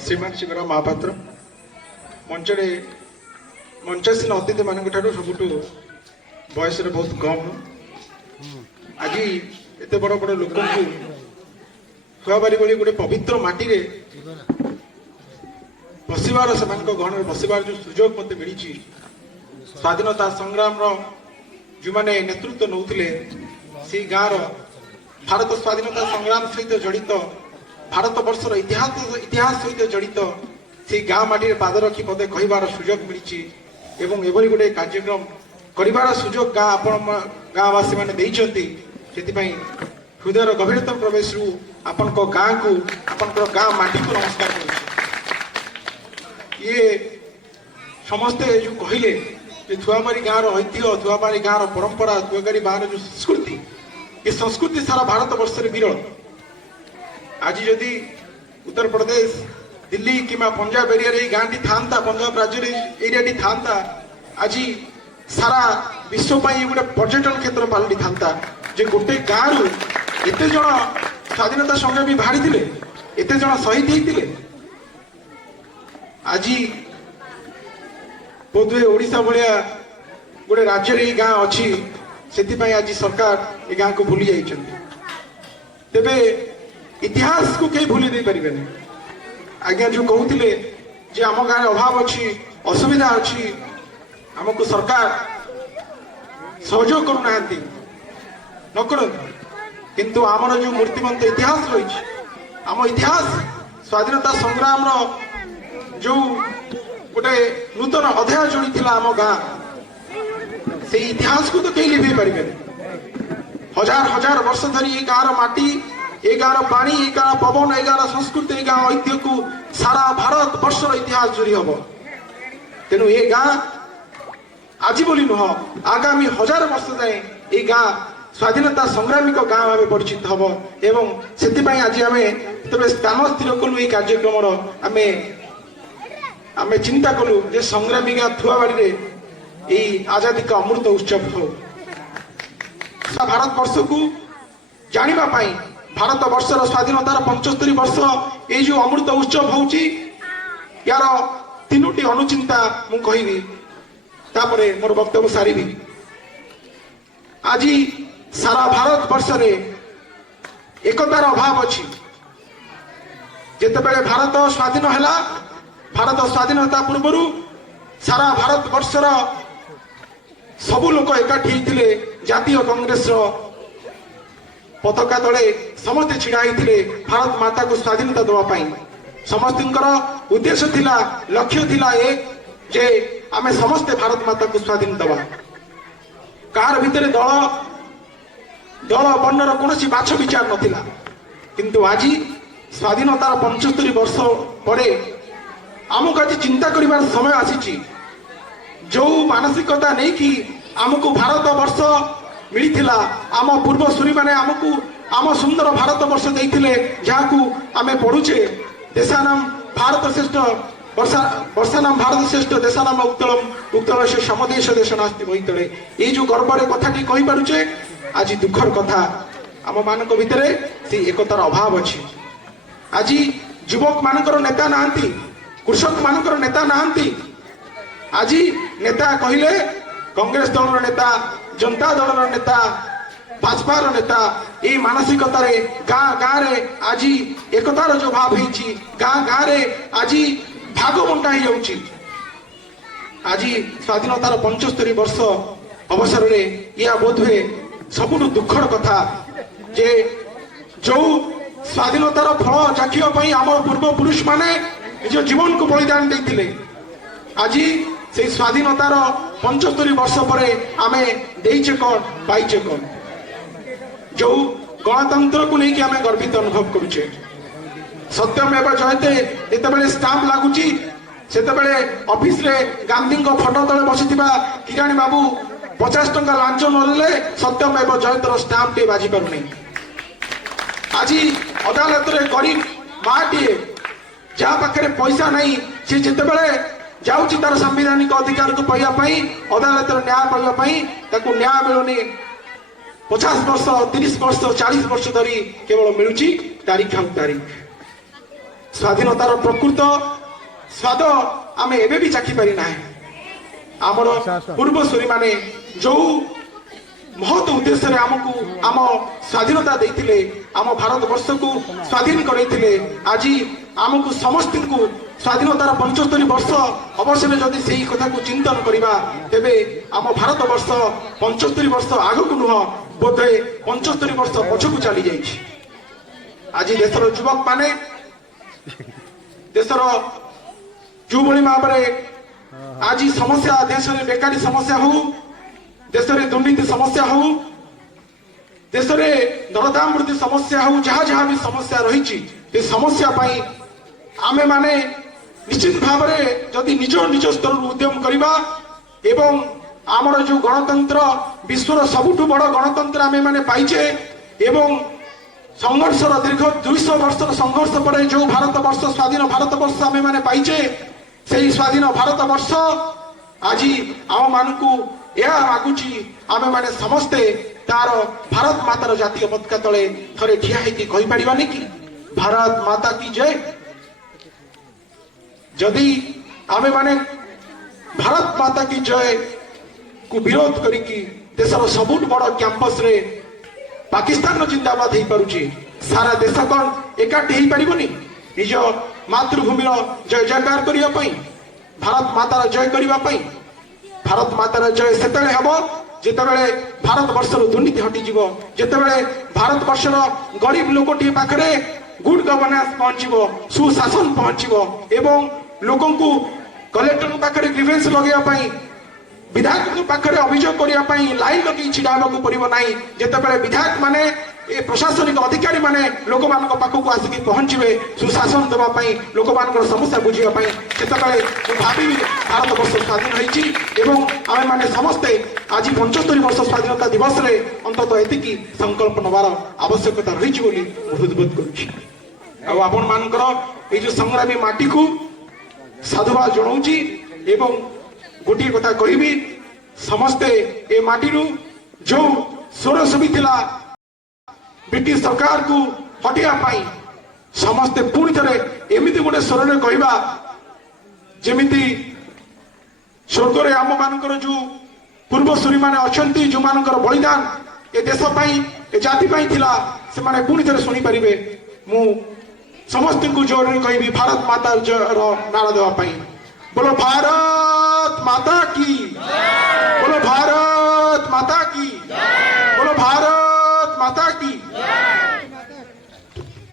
श्रीमान शिवराम महापात्र मंचरे मंचासीन अतिथि मान सबुठ बयस बहुत कम आज एत बड़ बड़ लोक खुआबारी भली गोटे पवित्र माटी बसबार से गहन बसबार जो सुजोग मत मिली स्वाधीनता संग्राम जो मैंने नेतृत्व नौले से गाँव भारत स्वाधीनता संग्राम सहित जड़ित भारत वर्षर इतिहास सहित जड़ित से गाँ माटी पाद रखी पदे कहबार सुजोग मिली एवं एभली गोटे कार्यक्रम कर सुजोग गाँववासी मैंने हृदय गभीरतम प्रवेश रु आपण गाँ को आपण गाँ माटी को नमस्कार कर ये समस्ते जो कहले थुआबारी गाँव ऐतिह्य थुआबारी गाँव परंपरा थुआबारी गाँव जो संस्कृति ये संस्कृति सारा भारत वर्ष विरल आज जदि उत्तर प्रदेश दिल्ली कि पंजाब एरिया गाँ टी था पंजाब राज्य एरिया था आज सारा विश्व गोटे पर्यटन क्षेत्र पलटि था जे गोटे गाँव एत जन स्वाधीनता संग्रामी बाहरी थे एत जन शहीद होते आज बोधवे ओडिशा भाया गोटे राज्य गाँ अच्छी से आज सरकार ये गाँ को भूली जाइए तेबे इतिहास को कहीं भूली नहीं पारे आज्ञा जो कहते जे आम गाँव अभाव अच्छी असुविधा अच्छी आमको सरकार सहयोग करूना न कर किंतु आमर जो मूर्तिमंत इतिहास रही आम इतिहास स्वाधीनता संग्राम जो गोटे नूतन अध्याय जोड़ी थी आम गाँ से इतिहास को तो कहीं लिभे पारे हजार हजार वर्ष धरी ये गाँव माटी ये गाँव पानी ये गाँव पवन ये गाँव संस्कृति ये गाँव ऐतिह्य को सारा भारत वर्षर इतिहास जोड़ी हम तेणु ये गाँ आज बोली नुह आगामी हजार वर्ष जाए ये गाँ स्वाधीनता संग्रामी गाँ भाव परिचित हम एवं से आज आम तब स्थान स्थिर कलु ये कार्यक्रम आम चिंता कलु जे संग्रामी गाँ थुआबाड़ी आजादी का अमृत उत्सव हो भारत वर्ष को जानापी भारत वर्षर स्वाधीनतार 75 वर्ष ये जो अमृत उत्सव हो यार तीनोटी अनुचिंता मु कहबी तापरे मोर वक्तव्य सारी आज सारा भारत वर्ष रे एकतार अभाव अच्छी जितेबाला भारत स्वाधीन है भारत स्वाधीनता पूर्व सारा भारत वर्षर सबु लोक एकाठी होते जातीय कांग्रेस पताका तले समस्ते छिड़ा होते भारत माता को स्वाधीनता देवाई समस्त उद्देश्य थिला लक्ष्य थिला एक जे आमे समस्ते भारत माता को स्वाधीन दवा कार भितर दल दल वर्णर कौन बाछ विचार नथिला किंतु आज स्वाधीनतार 75 वर्ष पर आमको आज चिंता करिवार समय आसी जो मानसिकता नहीं कि आमको भारत वर्ष मिलता आम पूर्वसूरी मैंने आमको आम सुंदर भारत वर्ष देते जहाँ आम पढ़ुचे देशानाम भारत श्रेष्ठ वर्षानाम भारत श्रेष्ठ देशानाम उत्तलम उत्तल से समदेश देश नास्ति बहीतले ये जो गर्वर कथाटी कही पारुचे आज दुखर कथा आम मान भितर से एकतार अभाव अच्छी आज युवक मानकर नेता नाहांती कृषक मानकर नेता नाहांती आज नेता कहले कांग्रेस दल नेता जनता दल नेता भाजपार नेता ये मानसिकतार गाँ गाँव रे आज एकतार जो भाव होती गाँ गाँव रे आज भाग बंटा हो आज स्वाधीनतार 75 वर्ष अवसर में यह बोधवे सबुठ दुखर कथा जे जो स्वाधीनतार फल चाखिया आम पूर्व पुरुष माने निज जीवन को बलिदान देते आज से स्वाधीनतार 75 वर्ष पर आम देचे कौन पाइचे कौन जो गणतंत्र को लेकिन आम गर्वित अनुभव करुचे सत्यमेव जयते जितेबाला स्टाम्प लगुच से ऑफिस रे गांधी फोटो तले बसी किराणी बाबू 50 टंका लांच नले सत्यमेव जयतर स्टाम्प टे बाजी पार नहीं आज अदालत रे गरीब माँ टे जहाँ पाखे पैसा नहीं सी जितेबाला जाऊँगी तार संवैधानिक अधिकार को पाइबापी अदालत न्याय पाइबापी न्याय मिलूनी 50 वर्ष 30 वर्ष 40 वर्ष धरी केवल मिलूची तारीख आउ तारीख ସ୍ୱାଧୀନତାର ପ୍ରକୃତ ସ୍ୱାଦ ଆମେ ଏବେ ବି ଚାଖି ପାରି ନାହିଁ। ଆମର ପୂର୍ବସୂରୀ ମାନେ ଯୋଉ ମହତ ଉଦ୍ଦେଶ୍ୟରେ ଆମକୁ ଆମ ସ୍ୱାଧୀନତା ଦେଇଥିଲେ, ଆମ ଭାରତବର୍ଷକୁ ସ୍ୱାଧୀନ କରାଇଥିଲେ, ଆଜି ଆମକୁ ସମସ୍ତଙ୍କୁ ସ୍ୱାଧୀନତାର 75 ବର୍ଷ ଅବସରରେ ଯଦି ସେହି କଥାକୁ ଚିନ୍ତନ କରିବା, ତେବେ ଆମ ଭାରତବର୍ଷ 75 ବର୍ଷ ଆଗକୁ ନୁହଁ, ବୋଧେ 75 ବର୍ଷ ପଛକୁ ଚାଲି ଯାଇଛି। ଆଜି ଦେଶର ଯୁବକ ମାନେ ଦେଶର ଯୋଉଭଳି ଭାବରେ ଆଜି ସମସ୍ୟା, ଦେଶରେ ବେକାରୀ ସମସ୍ୟା ହଉ, ଦେଶରେ ଦୁର୍ନୀତି ସମସ୍ୟା ହଉ, ଦେଶରେ ଦରଦାମ ବୃଦ୍ଧି ସମସ୍ୟା ହଉ, ଯାହା ଯାହା ବି ସମସ୍ୟା ରହିଛି, ଏ ସମସ୍ୟା ପାଇଁ ଆମେ ମାନେ ନିଶ୍ଚିତ ଭାବରେ ଯଦି ନିଜ ନିଜ ସ୍ତରରୁ ଉଦ୍ୟମ କରିବା ଏବଂ ଆମର ଯୋଉ ଗଣତନ୍ତ୍ର, ବିଶ୍ୱର ସବୁଠୁ ବଡ଼ ଗଣତନ୍ତ୍ର ଆମେ ମାନେ ପାଇଛେ ଏବଂ ସଂଘର୍ଷର ଦୀର୍ଘ 200 ବର୍ଷର ସଂଘର୍ଷ ପରେ ଯୋଉ ଭାରତବର୍ଷ, ସ୍ୱାଧୀନ ଭାରତବର୍ଷ ଆମେ ମାନେ ପାଇଛେ, ସେହି ସ୍ୱାଧୀନ ଭାରତବର୍ଷ ଆଜି ଆମ ମାନଙ୍କୁ ଏହା ମାଗୁଛି ଆମେ ମାନେ ସମସ୍ତେ ତାର ଭାରତ ମାତାର ଜାତୀୟ ପତାକା ତଳେ ଥରେ ଠିଆ ହେଇକି କହିପାରିବାନି କି ଭାରତ ମାତା କି ଜୟ। ଯଦି ଆମେ ମାନେ ଭାରତ ମାତା କି ଜୟ କୁ ବିରୋଧ କରିକି ଦେଶର ସବୁଠୁ ବଡ଼ କ୍ୟାମ୍ପସରେ ପାକିସ୍ତାନର ଜିନ୍ଦାବାଦ ହେଇପାରୁଛି, ସାରା ଦେଶ କଣ ଏକାଠି ହେଇପାରିବନି ନିଜ ମାତୃଭୂମିର ଜୟ ଜୟକାର କରିବା ପାଇଁ, ଭାରତ ମାତାର ଜୟ କରିବା ପାଇଁ? ଭାରତ ମାତାର ଜୟ ସେତେବେଳେ ହେବ ଯେତେବେଳେ ଭାରତବର୍ଷର ଦୁର୍ନୀତି ହଟିଯିବ, ଯେତେବେଳେ ଭାରତବର୍ଷର ଗରିବ ଲୋକଟିଏ ପାଖରେ ଗୁଡ୍ ଗଭର୍ଣ୍ଣାନ୍ସ ପହଞ୍ଚିବ, ସୁଶାସନ ପହଞ୍ଚିବ ଏବଂ ଲୋକଙ୍କୁ କଲେକ୍ଟରଙ୍କ ପାଖରେ ଗ୍ରିଭେନ୍ସ ଲଗେଇବା ପାଇଁ, ବିଧାୟକଙ୍କ ପାଖରେ ଅଭିଯୋଗ କରିବା ପାଇଁ ଲାଇନ ଲଗେଇ ଛିଡା ହେବାକୁ ପଡିବ ନାହିଁ। ଯେତେବେଳେ ବିଧାୟକ ମାନେ, ଏ ପ୍ରଶାସନିକ ଅଧିକାରୀ ମାନେ ଲୋକମାନଙ୍କ ପାଖକୁ ଆସିକି ପହଞ୍ଚିବେ ସୁଶାସନ ଦେବା ପାଇଁ, ଲୋକମାନଙ୍କର ସମସ୍ୟା ବୁଝିବା ପାଇଁ, ସେତେବେଳେ ମୁଁ ଭାବିବି ଭାରତବର୍ଷ ସ୍ୱାଧୀନ ହେଇଛି ଏବଂ ଆମେ ମାନେ ସମସ୍ତେ ଆଜି 75 ବର୍ଷ ସ୍ୱାଧୀନତା ଦିବସରେ ଅନ୍ତତଃ ଏତିକି ସଂକଳ୍ପ ନେବାର ଆବଶ୍ୟକତା ରହିଛି ବୋଲି ମୁଁ ହୃଦବୋଧ କରୁଛି। ଆଉ ଆପଣ ମାନଙ୍କର ଏଇ ଯୋଉ ସଂଗ୍ରାମୀ ମାଟିକୁ ସାଧୁବାଦ ଜଣାଉଛି ଏବଂ ଗୋଟିଏ କଥା କହିବି, ସମସ୍ତେ ଏ ମାଟିରୁ ଯୋଉ ସ୍ୱର ଶୁଭିଥିଲା ବ୍ରିଟିଶ ସରକାରକୁ ହଟେଇବା ପାଇଁ, ସମସ୍ତେ ପୁଣି ଥରେ ଏମିତି ଗୋଟେ ସ୍ୱରରେ କହିବା ଯେମିତି ସ୍ୱର୍ଗରେ ଆମ ମାନଙ୍କର ଯୋଉ ପୂର୍ବସୂରୀ ମାନେ ଅଛନ୍ତି, ଯୋଉମାନଙ୍କର ବଳିଦାନ ଏ ଦେଶ ପାଇଁ, ଏ ଜାତି ପାଇଁ ଥିଲା, ସେମାନେ ପୁଣି ଥରେ ଶୁଣିପାରିବେ। ମୁଁ ସମସ୍ତଙ୍କୁ ଜୋରରେ କହିବି ଭାରତ ମାତାର ନାରା ଦେବା ପାଇଁ। ବୋलो ଭାରତ माता की, बोलो भारत माता की, बोलो भारत माता की।